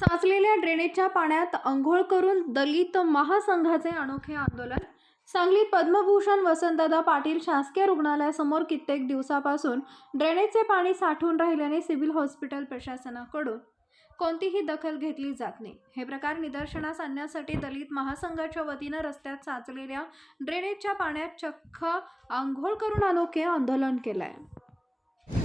साचलेल्या ड्रेनेजच्या पाण्यात अंघोळ करून दलित महासंघाचे अनोखे आंदोलन. सांगलीत पद्मभूषण वसंतदादा पाटील शासकीय रुग्णालयासमोर कित्येक दिवसापासून ड्रेनेजचे पाणी साठून राहिल्याने सिव्हिल हॉस्पिटल प्रशासनाकडून कोणतीही दखल घेतली जात नाही. हे प्रकार निदर्शनास आणण्यासाठी दलित महासंघाच्या वतीनं रस्त्यात साचलेल्या ड्रेनेजच्या पाण्यात चक्क आंघोळ करून अनोखे आंदोलन केलं आहे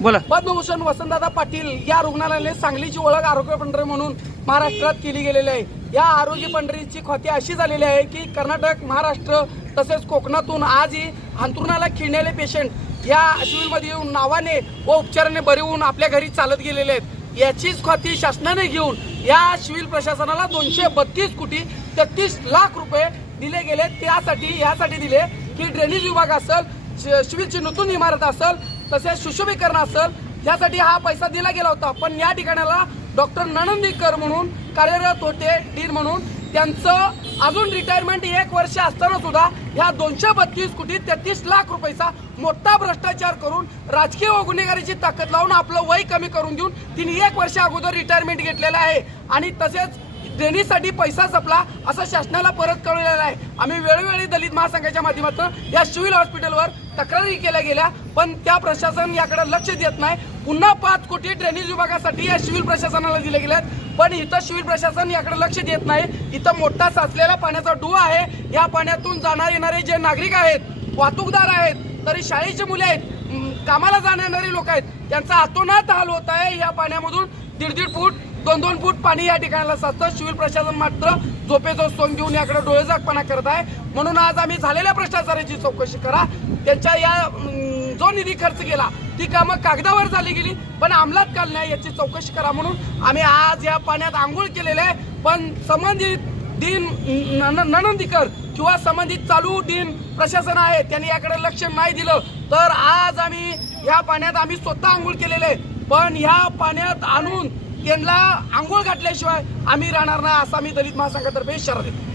बोला. पद्मभूषण वसंतदादा पाटील या रुग्णालयाने सांगलीची ओळख आरोग्य पंढरी म्हणून महाराष्ट्रात केली गेलेली आहे. या आरोग्य पंढरीची ख्याती अशी झालेली आहे की कर्नाटक महाराष्ट्र तसेच कोकणातून आजही अंतरुणाला खिळलेले पेशंट या सिव्हिलमध्ये येऊन नावाने व उपचाराने बरे होऊन आपल्या घरी चालत गेलेले आहेत. याचीच ख्याती शासनाने घेऊन या सिव्हिल प्रशासनाला दोनशे बत्तीस कोटी तेहतीस लाख रुपये दिले गेले त्यासाठी यासाठी दिले की ड्रेनेज विभाग असेल शि- नूतन इमारत असेल तसेच सुशोभीकरण असेल यासाठी हा पैसा दिला गेला होता. पण या ठिकाणाला डॉक्टर ननंदीकर म्हणून कार्यरत होते डीन म्हणून. त्यांचं अजून रिटायरमेंट एक वर्ष असताना सुद्धा ह्या दोनशे बत्तीस कोटी तेहतीस लाख रुपयाचा मोठा भ्रष्टाचार करून राजकीय व गुन्हेगारीची ताकद लावून आपलं वय कमी करून देऊन तिने एक वर्ष अगोदर रिटायरमेंट घेतलेलं आहे. आणि तसेच ड्रेनेजसाठी पैसा जपला असं शासनाला परत कळवलेलं आहे आम्ही वेळोवेळी दलित महासंघाच्या माध्यमातून या सिव्हिल हॉस्पिटलवर तक्रारी केल्या गेल्या पण त्या प्रशासन याकडे लक्ष देत नाही. पुन्हा पाच कोटी ड्रेनेज विभागासाठी या सिव्हिल प्रशासनाला दिले गेलेत पण इथं सिव्हिल प्रशासन याकडे लक्ष देत नाही. इथं मोठा साचलेला पाण्याचा डुवा आहे. या पाण्यातून जाणार येणारे जे नागरिक आहेत वाहतूकदार आहेत तरी शाळेची मुले आहेत कामाला कामाला जाणारे लोक आहेत त्यांचा आतोनात हाल होत आहे या पाण्यामधून. दीड दीड फूट दोन दोन फूट पाणी या ठिकाणाला साचतं. शिविर प्रशासन मात्र झोपेचं सोंग घेऊन याकडे डोळेजागपणा करत आहे. म्हणून आज आम्ही झालेल्या भ्रष्टाचाराची चौकशी करा. त्यांच्या या जो निधी खर्च केला ती कामं कागदावर झाली गेली पण अंमलात काल नाही याची चौकशी करा म्हणून आम्ही आज या पाण्यात आंघोळ केलेले आहे. पण संबंधित दिन ननंदीकर किंवा संबंधित चालू दिन प्रशासन आहे त्यांनी याकडे लक्ष नाही दिलं. तर आज आम्ही या पाण्यात आम्ही स्वतः आंघोळ केलेले आहे. पण ह्या पाण्यात आणून त्यांना आंघोळ घातल्याशिवाय आम्ही राहणार नाही असा मी दलित महासंघातर्फे इशारा देतो.